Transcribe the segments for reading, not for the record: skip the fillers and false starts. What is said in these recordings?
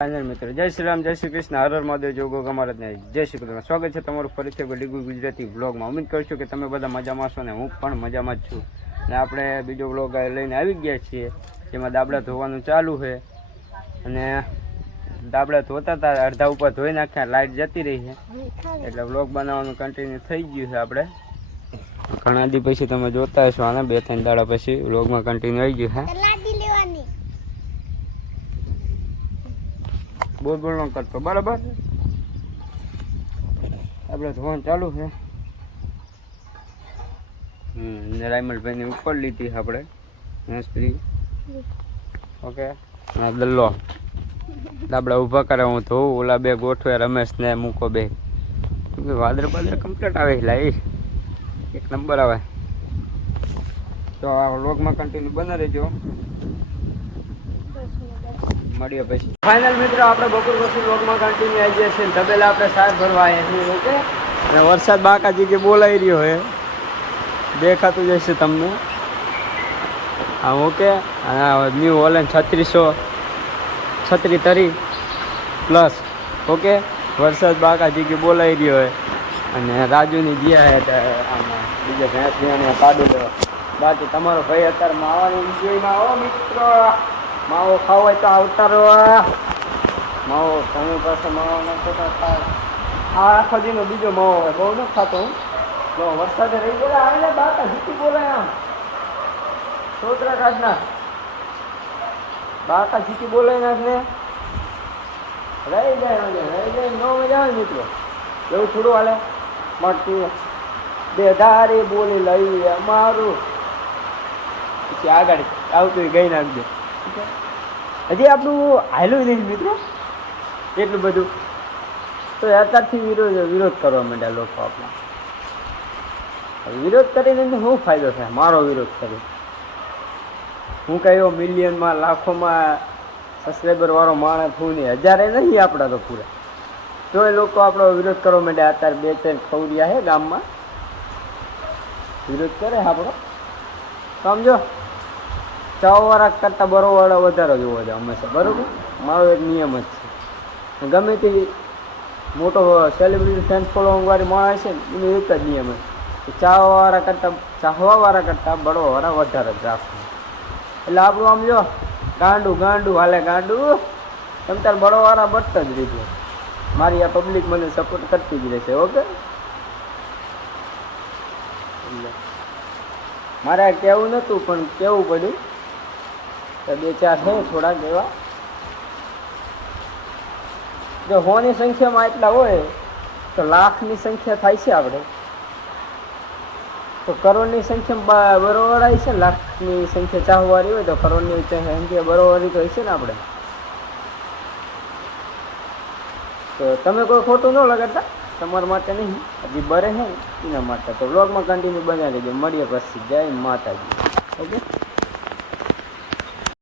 Final મિત્રો જય શ્રી રામ, જય શ્રી કૃષ્ણ, હર હર મહાદેવ, જોગો ગમારત ને જય શ્રી કૃષ્ણ. સ્વાગત છે તમારું ફરીથી ડીગુ ગુજરાતી બ્લોગમાં. ઉમ્મીદ કરું છું કે તમે બધા મજામાં છો ને હું પણ મજામાં જ છું. ને આપણે બીજો બ્લોગ લઈને આવી ગયા છીએ, જેમાં દાબડા ધોવાનું ચાલુ છે. અને દાબડા ધોતા હતા, અડધા ઉપર ધોઈ નાખ્યા, લાઇટ જતી રહી છે એટલે બ્લોગ બનાવવાનું કન્ટિન્યુ થઈ ગયું છે. આપણે ઘણા દી પછી તમે જોતા હશો આને, 2-3 દાડા પછી બ્લોગમાં કન્ટિન્યુ આવી ગયું છે. બોલ બોલ ન કરતો, બરાબર. આપણે ધોવાનું ચાલુ છે. રાયમલભાઈની ઉપર લીધી આપણે સ્પ્રી. ઓકે, દલ્લો દાબડા ઊભા કરે, હું ધોઉં, ઓલા બે ગોઠવે, રમેશ ને મૂકો બે. વાદળ બાદર કમ્પ્લીટ આવે, લાવી એક નંબર આવે. તો આ વ્લોગમાં કન્ટિન્યુ બના રહેજો, મળીએ પછી. ફાઇનલ મિત્રો આપણે બપોર પછી વ્લોગમાં કન્ટિન્યુ આવી ગયા છીએ. તબેલા આપણે સાર ભરવા આવ્યા છીએ. ઓકે, અને વરસાદ બાકાજી કે બોલાવી રહ્યો છે, દેખાતું જશે તમને. હા ઓકે, અને ન્યૂ હોલેન્ડ 3600 તરી પ્લસ. ઓકે, વરસાદ બાકાજી કે બોલાવી રહ્યો હોય. અને રાજુની જ્યાં છે આમાં બીજા ભેંસ ભેંસ પાડું લેવા. બાકી તમારો ભાઈ અત્યારે માવાની વિષયમાં આવો મિત્રો. માવો ખાવો હોય તો આવતા રહો. માવો ઘણી પાસે માવો નથી ખાય. આ આખો દીનો બીજો માવો હોય, બહુ નથી ખાતો હું. બહુ વરસાદે રહી ગયા આવે ને બાકા જીતી બોલાય, આમ છોકરા કાઢના બાકા જીતી બોલાય નાખને રહી જાય. નો મજા આવે મિત્રો, એવું થોડું હાલે. મળતું બેધારી બોલી લઈ અમારું, પછી આગળ આવતું ગઈ નાખજે. હજી આપણું હાલ્યું નહીં મિત્રો એટલું બધું, તો અત્યારથી વિરોધ કરવા માંડ્યા લોકો. આપણા વિરોધ કરીને શું ફાયદો થાય? મારો વિરોધ કરે હું કયો મિલિયનમાં લાખોમાં સબસ્ક્રાઈબર વાળો માણસ હું નહીં, હજારે નહીં આપણા તો પૂરા. તો એ લોકો આપણો વિરોધ કરવા માંડ્યા. અત્યારે 2-3 ખવડિયા છે ગામમાં, વિરોધ કરે આપણો. સમજો, ચાવાળા કરતાં બરોવાળા વધારે જોવો છે હંમેશા, બરાબર. મારો એક નિયમ જ છે. ગમે તે મોટો સેલિબ્રિટી ફેન ફોલોઈંગ વાળી માણસ છે ને, એનો એક જ નિયમ છે, ચાહવાવાળા કરતાં બળવાવાળા વધારે જ રાખવું. એટલે આપણું આમ જો ગાંડું હાલે ગાંડું, તમે તાર બળવાવાળા બળતા જ રીતે. મારી આ પબ્લિક મને સપોર્ટ કરતી જ રહેશે. ઓકે, એટલે મારે આ કહેવું નહોતું પણ કહેવું પડ્યું. 2-4 છે થોડાક એવા. જો 100ની સંખ્યામાં એટલા હોય તો લાખની સંખ્યા થાય છે આપણે, તો કરોડની સંખ્યા બરોબર આવી છે. લાખની સંખ્યા ચાહવારી હોય તો કરોડની સંખ્યા બરોબરી તો હશે ને આપણે. તો તમે કોઈ ખોટું ન લગાડતા, તમારા માટે નહીં, હજી બરે છે એના માટે. તો વ્લોગમાં કન્ટિન્યુ બનાવી દેજો, મળીએ પછી. જય માતાજી. ઓકે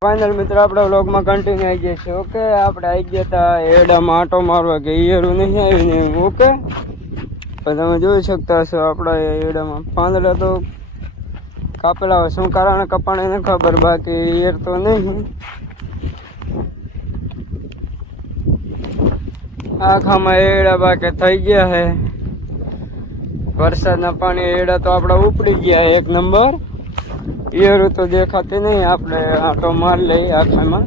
ફાઇનલ મિત્રો આપણે વ્લોગમાં કન્ટિન્યુ આવી ગયા છે. ઓકે, આપણે આવી ગયા હતા એડામાં આંટો મારવા, કે ઈયરું નહીં આવીને. ઓકે, પણ તમે જોઈ શકતા હશો આપણા એડામાં પાંદડા તો કાપેલા હોય. શું કારણે કપાણે એને ખબર, બાકી ઈયર તો નહીં. આખામાં એડા બાકી થઈ ગયા છે. વરસાદના પાણી એડા તો આપણા ઉપડી ગયા એક નંબર. ઈયરું તો દેખાતી નહીં. આપણે આંટો મારી લઈએ આખામાં,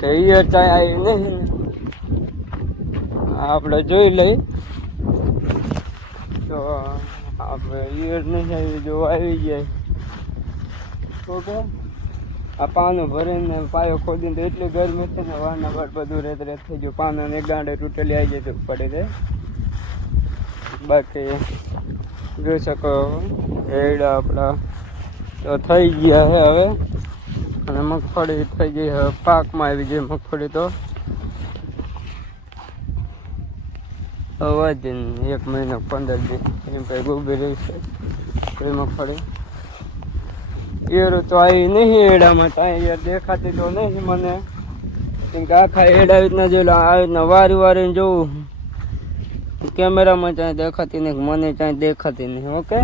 કે ઈયર ચાય આવી નહીં, આપણે જોઈ લઈ. તો આપણે ઈયર નહીં આવી, જો આવી જાય. ઓકે, આ પાનું ભરીને પાયો ખોદીને તો એટલી ગરમી છે ને, વારના વાર બધું રેત થઈ ગયું. પાનાને ગાંડે તૂટેલી આવી જાય તો પડી દે. બાકી જોઈ શકો એડા આપણા તો થઈ ગયા છે હવે. અને મગફળી થઈ ગઈ હવે, પાકમાં આવી ગઈ મગફળી. તો હવે 1 મહિનો 15 દિવસ એમ કંઈ ઊભી રહી છે મગફળી. ઈયર તો આવી નહીં એડામાં, ત્યાં ઈયર દેખાતી તો નહીં મને, કેમ કે આખા એડા આવી રીતના જોઈ આવી રીતના વારી જોવું. કેમેરામાં ચાંય દેખાતી નહીં, મને ચાંય દેખાતી નહીં. ઓકે,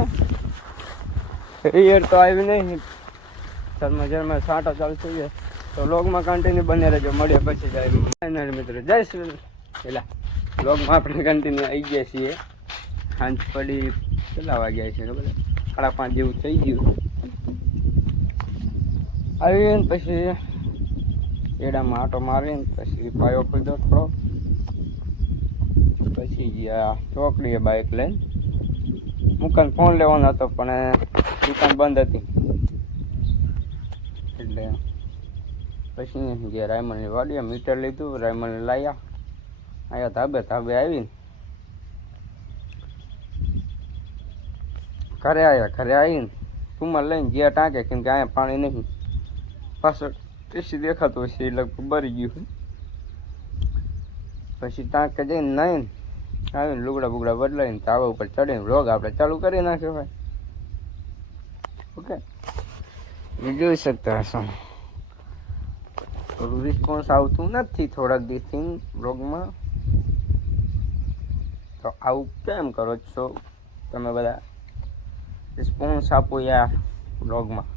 ઈયર તો આવી નહીં. જરમાં છાંટા ચાલુ થઈ જાય. તો વ્લોગમાં કન્ટિન્યુ બને રહેજો. મળીએ પછી જાય મિત્રો. જય શ્રી પેલા વ્લોગમાં આપણે કન્ટિન્યુ આવી ગયા છીએ. સાંજ પડી કેટલા વાગ્યા છે ખબર? 5:30 જેવું થઈ ગયું. આવીને પછી એડામાં આટો મારીને પછી પાયો ખોલ્યો થોડો. પછી ગયા ચોકડીએ બાઇક લઈને. મુકાન ફોન લેવાનો હતો પણ દુકાન બંધ હતી એટલે પછી ગયા રાયમલની વાડીએ મીટર લીધું. રાયમલને લાવ્યા. આવ્યા ધાબે આવીને ઘરે આવ્યા. ઘરે આવીને રૂમાલ લઈને ગયા ટાંકે, કેમ કે અહીંયા પાણી નહીં. પાછળ ટીસી દેખાતું હશે એટલે બરી ગયું. પછી ટાંકે જઈને નાહીને આવીને લુગડા બુગડા બદલાઈને ધાબા ઉપર ચડીને વ્લોગ આપણે ચાલુ કરી નાખ્યો ભાઈ. ઓકે, જોઈ શકતા હશો થોડું રિસ્પોન્સ આવતું નથી થોડાક દિવસથી વ્લોગમાં. તો આવું કેમ કરો છો તમે બધા? રિસ્પોન્સ આપો યાર વ્લોગમાં.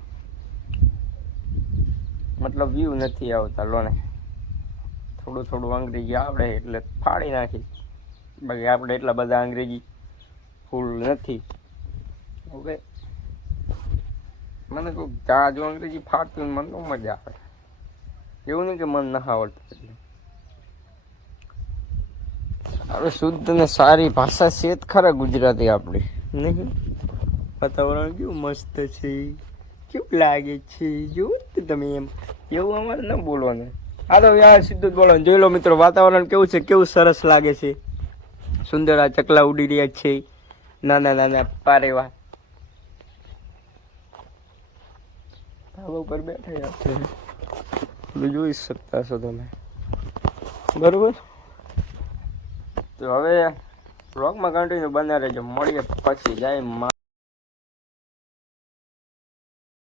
મતલબ વ્યૂ નથી આવતા લોને. થોડું અંગ્રેજી આવડે એટલે ફાડી નાખી. બાકી આપણે એટલા બધા અંગ્રેજી ફૂલ નથી. ઓકે, મને કોઈ જાજુ અંગ્રેજી ફાટતું મને તો મજા આવે. એવું નહીં કે મન ના આવડતું. એટલે હવે શુદ્ધ ને સારી ભાષા છે જ ખરા ગુજરાતી આપણી નહીં. વાતાવરણ કેવું મસ્ત છે, કેવું લાગે છે જોવું તમે. એમ એવું અમારે ન બોલવાનું. હા તો યાર સીધું જ બોલવાનું. જોઈ લો મિત્રો વાતાવરણ કેવું છે, કેવું સરસ લાગે છે. સુંદર આ ચકલા ઉડી રહ્યા છે, નાના પારેવા. ધાબા ઉપર બેઠા છે, જોઈ શકતા છો તમે બરોબર. તો હવે વ્લોગમાં કન્ટિન્યુ બના રહેજો. મળીએ પછી જાય.